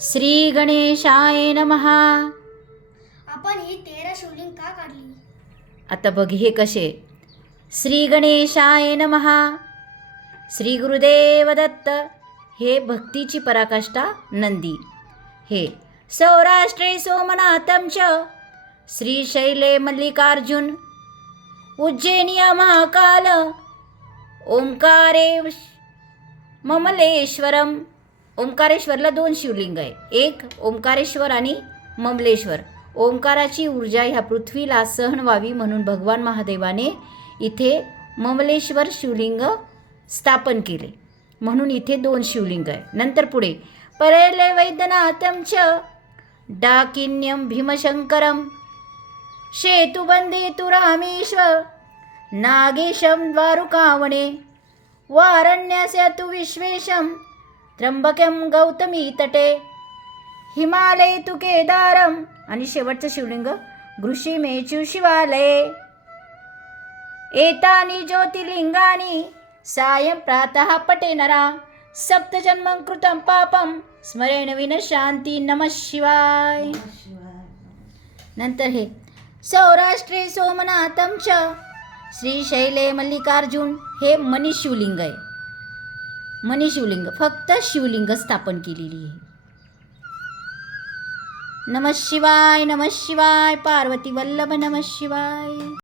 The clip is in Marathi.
श्री गणेशाय नमहा आपण ही तेरा शिवलिंग का काढली? आता बघ हे कसे? श्री गणेशाय नमहा श्री गुरुदेव दत्त हे भक्तीची पराकाष्ठा नंदी. हे सौराष्ट्रे सोमनाथम च. श्रीशैले मल्लिकार्जुन उज्जैनिया महाकाल ओंकारे ममलेश्वरम. ओंकारेश्वरला दोन शिवलिंग आहे. एक ओंकारेश्वर आणि ममलेश्वर. ओंकाराची ऊर्जा ह्या पृथ्वीला सहन व्हावी म्हणून भगवान महादेवाने इथे ममलेश्वर शिवलिंग स्थापन केले. म्हणून इथे दोन शिवलिंग आहे. नंतर पुढे परेले वैद्यनाथम च डाकिन्यम भीमशंकरम शेतुबंदे तु रामेश्वर नागेशम द्वारुकावणे वारण्यास तु विश्वेशम त्र्यंबकम गौतमी तटे. हिमालय तु केदारम. आणि शेवटचं शिवलिंग घृषिमेचु शिवालये. एतानि ज्योतिर्लिंगानी सायं प्रातः पटे नरा सप्तजन्मं कृतं पापं स्मरेण विनशान्ति नमः शिवाय. नंतर हे. सौराष्ट्रे सोमनाथम च. श्रीशैले मल्लिकार्जुन हे मनी शिवलिंग आहे. म्हणे शिवलिंग फक्त शिवलिंग स्थापन केलेली आहे. नमः शिवाय नमः शिवाय पार्वती वल्लभ नमः शिवाय.